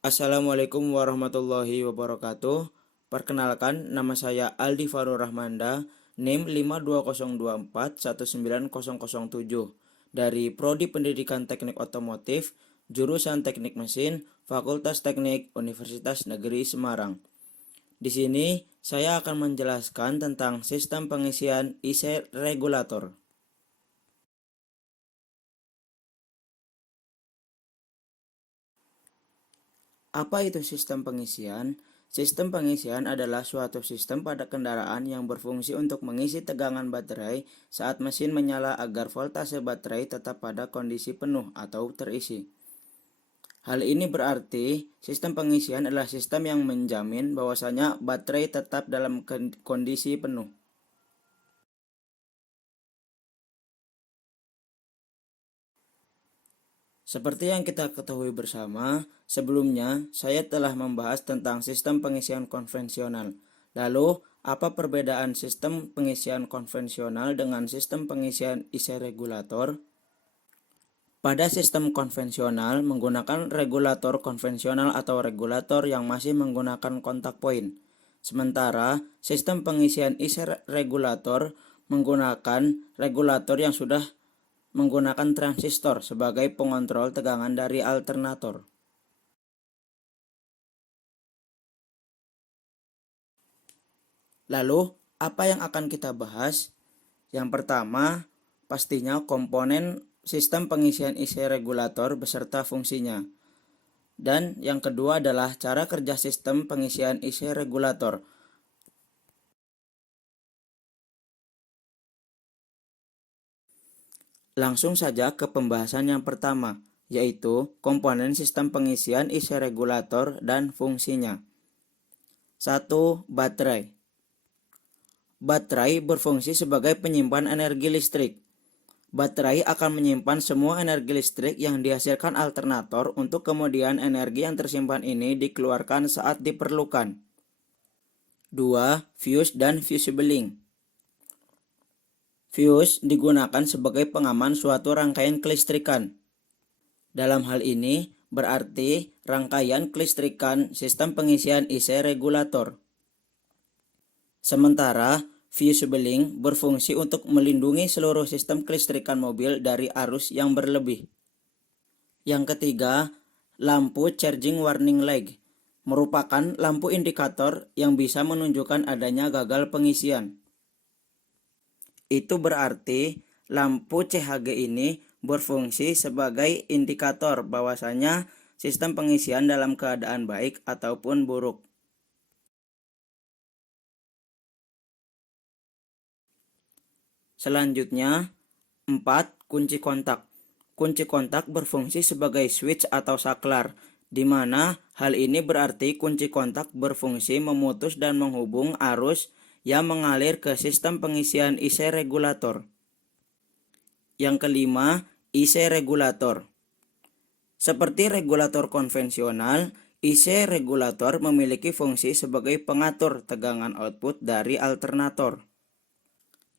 Assalamualaikum warahmatullahi wabarakatuh. Perkenalkan, nama saya Aldi Farur Rahmanda, NIM 520241907 dari Prodi Pendidikan Teknik Otomotif, jurusan Teknik Mesin, Fakultas Teknik Universitas Negeri Semarang. Di sini saya akan menjelaskan tentang sistem pengisian IC regulator. Apa itu sistem pengisian? Sistem pengisian adalah suatu sistem pada kendaraan yang berfungsi untuk mengisi tegangan baterai saat mesin menyala agar voltase baterai tetap pada kondisi penuh atau terisi. Hal ini berarti sistem pengisian adalah sistem yang menjamin bahwasanya baterai tetap dalam kondisi penuh. Seperti yang kita ketahui bersama, sebelumnya saya telah membahas tentang sistem pengisian konvensional. Lalu, apa perbedaan sistem pengisian konvensional dengan sistem pengisian IC regulator? Pada sistem konvensional menggunakan regulator konvensional atau regulator yang masih menggunakan kontak point. Sementara sistem pengisian IC regulator menggunakan regulator yang sudah menggunakan transistor sebagai pengontrol tegangan dari alternator. Lalu, apa yang akan kita bahas? Yang pertama, pastinya komponen sistem pengisian IC regulator beserta fungsinya. Dan yang kedua adalah cara kerja sistem pengisian IC regulator. Langsung saja ke pembahasan yang pertama, yaitu komponen sistem pengisian IC regulator dan fungsinya. 1. Baterai. Baterai berfungsi sebagai penyimpan energi listrik. Baterai akan menyimpan semua energi listrik yang dihasilkan alternator untuk kemudian energi yang tersimpan ini dikeluarkan saat diperlukan. 2. Fuse dan fusible. Fuse digunakan sebagai pengaman suatu rangkaian kelistrikan. Dalam hal ini berarti rangkaian kelistrikan sistem pengisian IC regulator. Sementara fusible berfungsi untuk melindungi seluruh sistem kelistrikan mobil dari arus yang berlebih. Yang ketiga, lampu charging warning light merupakan lampu indikator yang bisa menunjukkan adanya gagal pengisian. Itu berarti lampu CHG ini berfungsi sebagai indikator bahwasanya sistem pengisian dalam keadaan baik ataupun buruk. Selanjutnya, 4. Kunci kontak. Kunci kontak berfungsi sebagai switch atau saklar, di mana hal ini berarti kunci kontak berfungsi memutus dan menghubung arus yang mengalir ke sistem pengisian IC regulator. Yang kelima, IC regulator. Seperti regulator konvensional, IC regulator memiliki fungsi sebagai pengatur tegangan output dari alternator.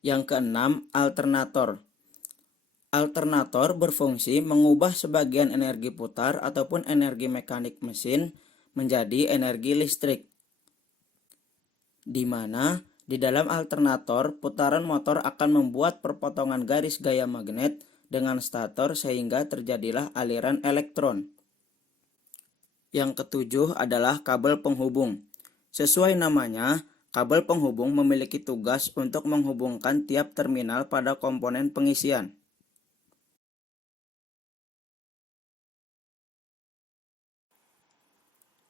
Yang keenam, alternator. Alternator berfungsi mengubah sebagian energi putar ataupun energi mekanik mesin menjadi energi listrik, di mana di dalam alternator putaran motor akan membuat perpotongan garis gaya magnet dengan stator sehingga terjadilah aliran elektron. Yang ketujuh adalah kabel penghubung. Sesuai namanya, kabel penghubung memiliki tugas untuk menghubungkan tiap terminal pada komponen pengisian.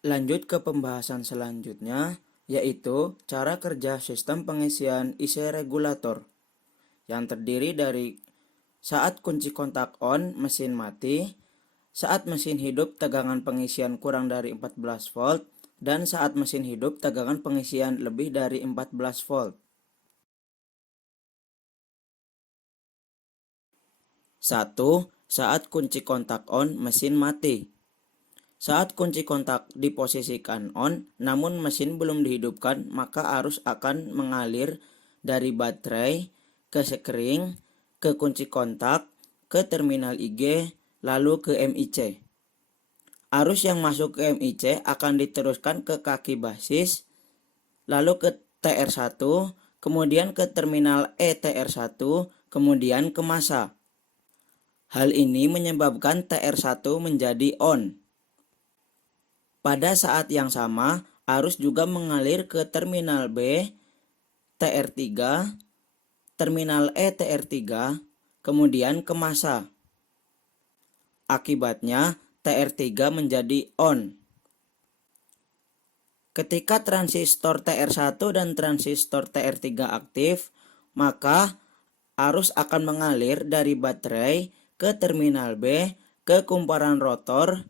Lanjut ke pembahasan selanjutnya, yaitu cara kerja sistem pengisian IC regulator, yang terdiri dari saat kunci kontak on, mesin mati, saat mesin hidup tegangan pengisian kurang dari 14 volt, dan saat mesin hidup tegangan pengisian lebih dari 14 volt. 1. Saat kunci kontak on, mesin mati. Saat kunci kontak diposisikan on, namun mesin belum dihidupkan, maka arus akan mengalir dari baterai ke sekring, ke kunci kontak, ke terminal IG, lalu ke MIC. Arus yang masuk ke MIC akan diteruskan ke kaki basis, lalu ke TR1, kemudian ke terminal ETR1, kemudian ke massa. Hal ini menyebabkan TR1 menjadi on. Pada saat yang sama, arus juga mengalir ke terminal B, TR3, terminal ETR3, kemudian ke massa. Akibatnya, TR3 menjadi on. Ketika transistor TR1 dan transistor TR3 aktif, maka arus akan mengalir dari baterai ke terminal B, ke kumparan rotor,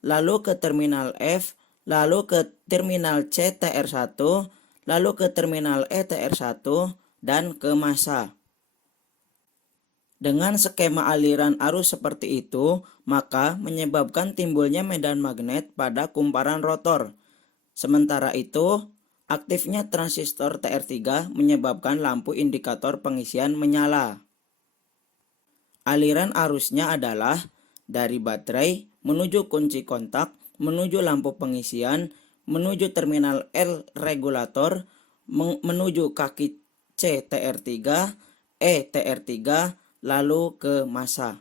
lalu ke terminal F, lalu ke terminal C TR1, lalu ke terminal ETR1, dan ke massa. Dengan skema aliran arus seperti itu, maka menyebabkan timbulnya medan magnet pada kumparan rotor. Sementara itu, aktifnya transistor TR3 menyebabkan lampu indikator pengisian menyala. Aliran arusnya adalah dari baterai menuju kunci kontak, menuju lampu pengisian, menuju terminal L regulator, menuju kaki C TR3, E TR3, lalu ke massa.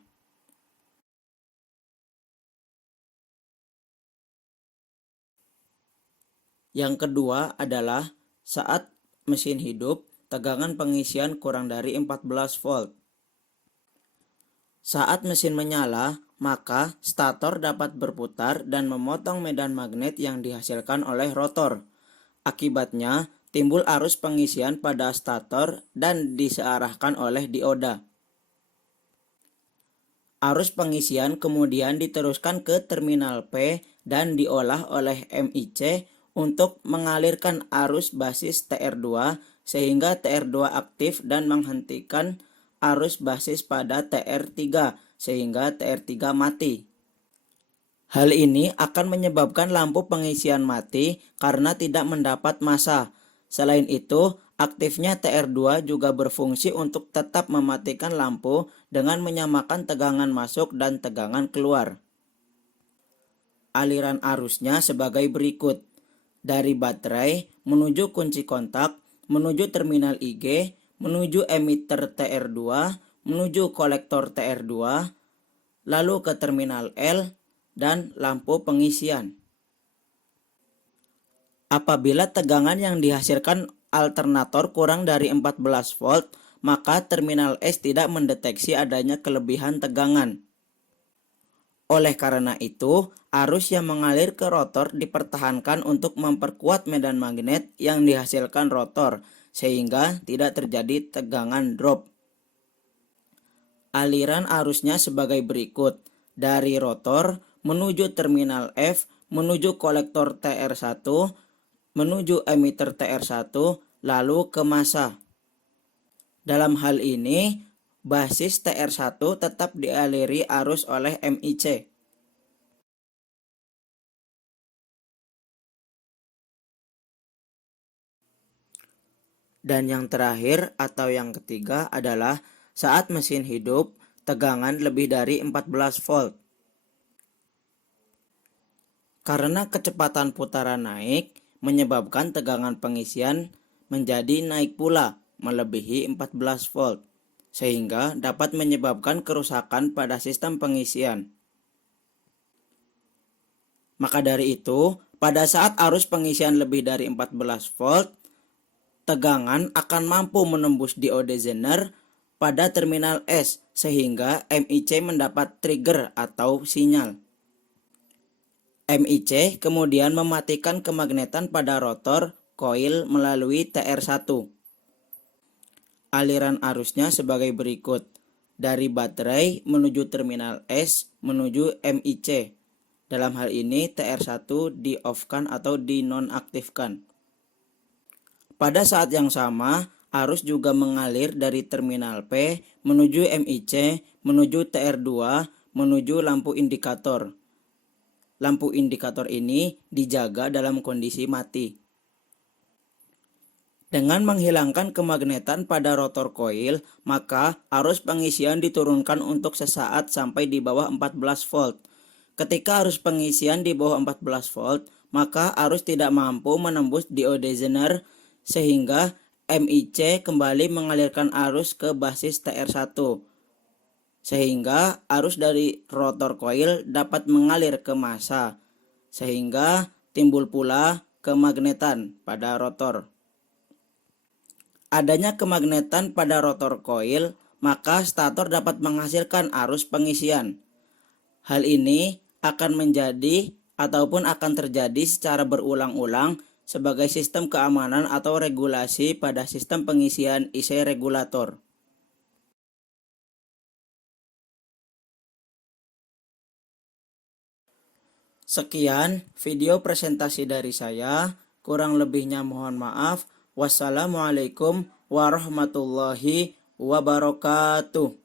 Yang kedua adalah saat mesin hidup, tegangan pengisian kurang dari 14 volt. Saat mesin menyala, maka stator dapat berputar dan memotong medan magnet yang dihasilkan oleh rotor. Akibatnya, timbul arus pengisian pada stator dan disearahkan oleh dioda. Arus pengisian kemudian diteruskan ke terminal P dan diolah oleh MIC untuk mengalirkan arus basis TR2 sehingga TR2 aktif dan menghentikan arus basis pada TR3 sehingga TR3 mati. Hal ini akan menyebabkan lampu pengisian mati karena tidak mendapat massa. Selain itu, aktifnya TR2 juga berfungsi untuk tetap mematikan lampu dengan menyamakan tegangan masuk dan tegangan keluar. Aliran arusnya sebagai berikut. Dari baterai menuju kunci kontak, menuju terminal IG, menuju emitter TR2, menuju kolektor TR2, lalu ke terminal L, dan lampu pengisian. Apabila tegangan yang dihasilkan alternator kurang dari 14 volt, maka terminal S tidak mendeteksi adanya kelebihan tegangan. Oleh karena itu, arus yang mengalir ke rotor dipertahankan untuk memperkuat medan magnet yang dihasilkan rotor, sehingga tidak terjadi tegangan drop. Aliran arusnya sebagai berikut. Dari rotor menuju terminal F, menuju kolektor TR1, menuju emitter TR1, lalu ke massa. Dalam hal ini, basis TR1 tetap dialiri arus oleh MIC. Dan yang terakhir atau yang ketiga adalah saat mesin hidup, tegangan lebih dari 14 volt. Karena kecepatan putaran naik, menyebabkan tegangan pengisian menjadi naik pula, melebihi 14 volt, sehingga dapat menyebabkan kerusakan pada sistem pengisian. Maka dari itu, pada saat arus pengisian lebih dari 14 volt, tegangan akan mampu menembus diode Zener pada terminal S sehingga MIC mendapat trigger atau sinyal. MIC kemudian mematikan kemagnetan pada rotor koil melalui TR1. Aliran arusnya sebagai berikut. Dari baterai menuju terminal S menuju MIC. Dalam hal ini TR1 di-off-kan atau dinonaktifkan. Pada saat yang sama, arus juga mengalir dari terminal P menuju MIC, menuju TR2, menuju lampu indikator. Lampu indikator ini dijaga dalam kondisi mati. Dengan menghilangkan kemagnetan pada rotor koil, maka arus pengisian diturunkan untuk sesaat sampai di bawah 14 volt. Ketika arus pengisian di bawah 14 volt, maka arus tidak mampu menembus diode Zener sehingga MIC kembali mengalirkan arus ke basis TR1 sehingga arus dari rotor koil dapat mengalir ke massa sehingga timbul pula kemagnetan pada rotor. Adanya kemagnetan pada rotor koil, maka stator dapat menghasilkan arus pengisian. Hal ini akan menjadi ataupun akan terjadi secara berulang-ulang sebagai sistem keamanan atau regulasi pada sistem pengisian IC regulator. Sekian video presentasi dari saya, kurang lebihnya mohon maaf. Wassalamualaikum warahmatullahi wabarakatuh.